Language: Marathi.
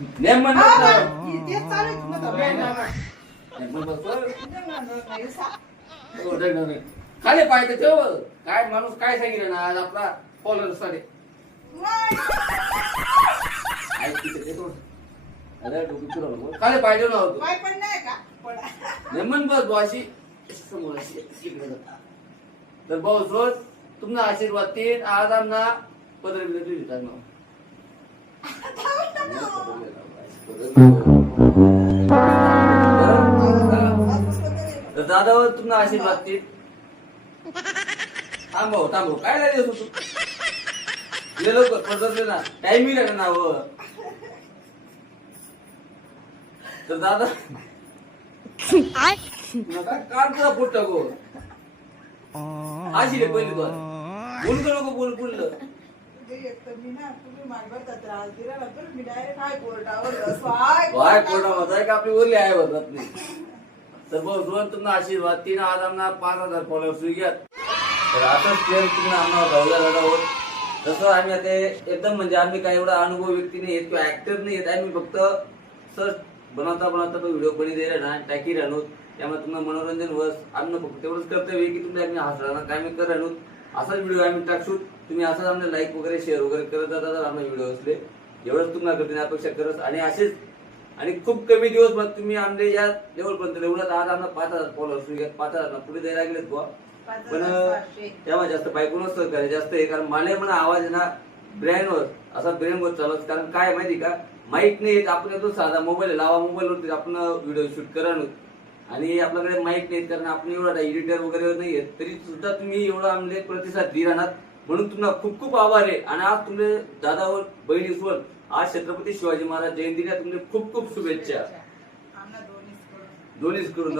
नेम म्हणलं तेच चालू आहे तुमचं खाली पाहिजे ठेव काय माणूस काय सांगितलं ना आज आपला फॉलोअर साठी खाली पाहिजे नव्हतं काय पण नाही का नेमन बस भाशी समोर तर भाऊ रोज तुमना आशीर्वाद तीन आज आमना पदर बिदर देतात ना तर दादावर तुमना आशीर्वाद तीन थांबव काय लागेल तू ले लवकर पडत ना टाइम लागेल ना तर दादा काय तुला पोट टाको अशी रे पहिली तू बोलू का नको बोललं वाय कोर्टावर आहे का आपली ओरली आहे बघत नाही तर बघ रोहन तुम्हाला आशीर्वाद तीन आज आम्हाला 5,000 फॉलोअर्स घ्या तर असंच प्रेम तुम्ही आम्हाला राहू तसं आम्ही आता एकदम म्हणजे आम्ही काही एवढा अनुभव व्यक्ती नाही येत किंवा ऍक्टर नाही येत आम्ही फक्त सर बनवता तो व्हिडिओ बनी दे ना टाकी राहणो त्यामुळे तुम्हाला मनोरंजन वस आम्ही फक्त तेवढंच कर्तव्य की तुम्ही आम्ही हसणार काय मी कर राहणो असाच व्हिडिओ आम्ही टाकू तुम्ही असंच आम्हाला लाईक वगैरे शेअर वगैरे करत जाता आम्ही व्हिडिओ असले एवढंच तुम्हाला करते अपेक्षा करत आणि असेच आणि खूप कमी दिवस मग तुम्ही आमचे या लेवलपर्यंत एवढं आज आम्हाला 5,000 फॉलोअर्स 5,000 पुढे द्यायला लागलेत बुवा पण तेव्हा जास्त बायकोनच सहकार्य जास्त आहे कारण मला म्हणा आवाज ना ब्रेनवर असा ब्रेनवर चालत कारण काय माहिती का माईक नाही आपण येतो साधा मोबाईल लावा मोबाईलवरती आपण व्हिडिओ शूट करा आणि आपल्याकडे माईक नाहीत कारण आपण एवढा एडिटर वगैरे नाही तरी सुद्धा तुम्ही एवढा आमले प्रतिसाद दिला राहणार म्हणून तुम्हाला खूप खूप आभार आहे आणि आज तुमचे दादावर बहिणीसवर आज छत्रपती शिवाजी महाराज जयंतीला तुमचे खूप खूप शुभेच्छा दोन्हीच करून